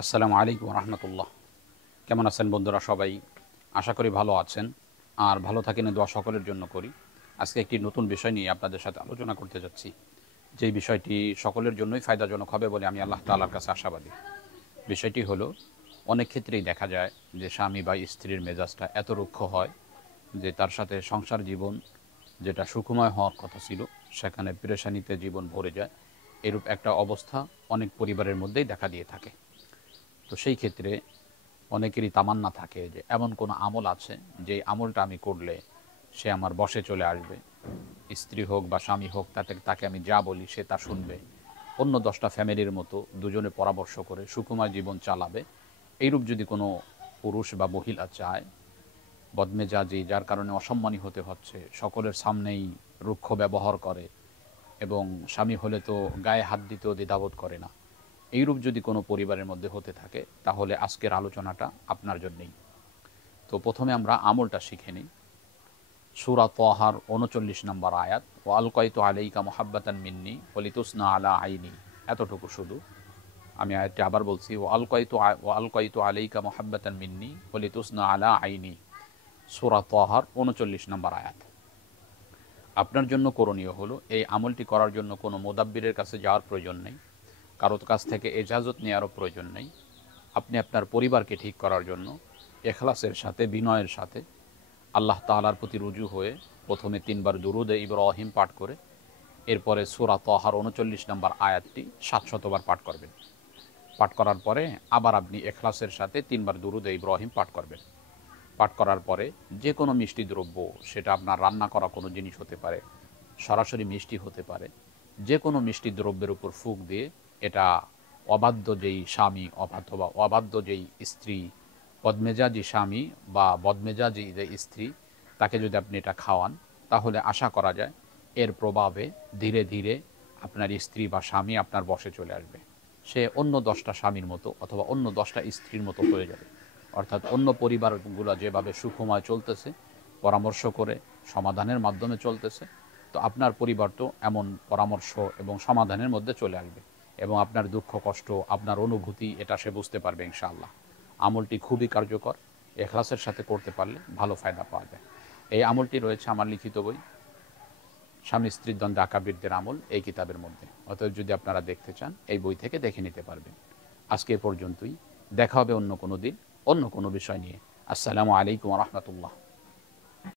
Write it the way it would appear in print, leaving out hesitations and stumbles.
আসসালামু আলাইকুম রহমতুল্লাহ। কেমন আছেন বন্ধুরা? সবাই আশা করি ভালো আছেন। আর ভালো থাকেন এই দোয়া সকলের জন্য করি। আজকে একটি নতুন বিষয় নিয়ে আপনাদের সাথে আলোচনা করতে যাচ্ছি, যেই বিষয়টি সকলের জন্যই ফায়দাজনক হবে বলে আমি আল্লাহ তাআলার কাছে আশাবাদী। বিষয়টি হলো, অনেক ক্ষেত্রেই দেখা যায় যে স্বামী বা স্ত্রীর মেজাজটা এত রুক্ষ হয় যে তার সাথে সংসার জীবন যেটা সুখময় হওয়ার কথা ছিল সেখানে পেরেশানিতে জীবন ভরে যায়। এরূপ একটা অবস্থা অনেক পরিবারের মধ্যেই দেখা দিয়ে থাকে। তো সেই ক্ষেত্রে অনেকেরই তামান্না থাকে যে এমন কোনো আমল আছে যে আমলটা আমি করলে সে আমার বশে চলে আসবে। স্ত্রী হোক বা স্বামী হোক, তাকে আমি যা বলি সে তা শুনবে, অন্য 10টা ফ্যামিলির মতো দুজনে পরামর্শ করে সুকুমার জীবন চালাবে। এইরূপ যদি কোনো পুরুষ বা মহিলা চায়, বদমেজাজি যার কারণে অসম্মানী হতে হচ্ছে, সকলের সামনেই রুক্ষ ব্যবহার করে এবং স্বামী হলে তো গায়ে হাত দিতেও দ্বিধাবোধ করে না, এইরূপ যদি কোনো পরিবারের মধ্যে হতে থাকে তাহলে আজকের আলোচনাটা আপনার জন্যেই। তো প্রথমে আমরা আমলটা শিখে নিই। সূরা তাহার ৩৯ নম্বর আয়াত, ও আলকাইতু আলাইকা মুহাব্বাতান মিন্নি ওয়ালিতুসনা আলা আইনি। এতটুকু শুধু। আমি আয়াতটি আবার বলছি, ও আলকাইতু আলাইকা মুহাব্বাতান মিন্নি ওয়ালিতুসনা আলা আইনি। সূরা তাহার ৩৯ নম্বর আয়াত। আপনার জন্য করণীয় হলো, এই আমলটি করার জন্য কোনো মুদাব্বিরের কাছে যাওয়ার প্রয়োজন নেই, কারোর কাছ থেকে এজাজত নেওয়ারও প্রয়োজন নেই। আপনি আপনার পরিবারকে ঠিক করার জন্য এখলাসের সাথে, বিনয়ের সাথে আল্লাহ তাআলার প্রতি রুজু হয়ে প্রথমে 3বার দুরুদে ইব্রাহিম পাঠ করে এরপরে সূরা তাহার ৩৯ নম্বর আয়াতটি ৭০০ বার পাঠ করবেন। পাঠ করার পরে আবার আপনি এখলাসের সাথে 3বার দুরুদে ইব্রাহিম পাঠ করবেন। পাঠ করার পরে যে কোনো মিষ্টি দ্রব্য, সেটা আপনার রান্না করা কোনো জিনিস হতে পারে, সরাসরি মিষ্টি হতে পারে, যে কোনো মিষ্টি দ্রব্যের উপর ফুঁক দিয়ে এটা অবাধ্য যেই স্বামী অথবা অবাধ্য যেই স্ত্রী, বদমেজাজি স্বামী বা বদমেজাজি যে স্ত্রী, তাকে যদি আপনি এটা খাওয়ান তাহলে আশা করা যায় এর প্রভাবে ধীরে ধীরে আপনার স্ত্রী বা স্বামী আপনার বশে চলে আসবে। সে অন্য 10টা স্বামীর মতো অথবা অন্য 10টা স্ত্রীর মতো হয়ে যাবে। অর্থাৎ অন্য পরিবারগুলো যেভাবে সুখময় চলতেছে, পরামর্শ করে সমাধানের মাধ্যমে চলতেছে, তো আপনার পরিবার তো এমন পরামর্শ এবং সমাধানের মধ্যে চলে আসবে এবং আপনার দুঃখ কষ্ট, আপনার অনুভূতি এটা সে বুঝতে পারবে ইনশাআল্লাহ। আমলটি খুবই কার্যকর, এখলাসের সাথে করতে পারলে ভালো ফায়দা পাওয়া যায়। এই আমলটি রয়েছে আমার লিখিত বই স্বামী স্ত্রীর দ্বন্দ্বে আকাবিরদের আমল, এই কিতাবের মধ্যে। অতএব যদি আপনারা দেখতে চান এই বই থেকে দেখে নিতে পারবেন। আজকে এ পর্যন্তই। দেখা হবে অন্য কোনো দিন অন্য কোনো বিষয় নিয়ে। আসসালামু আলাইকুম রহমতুল্লাহ।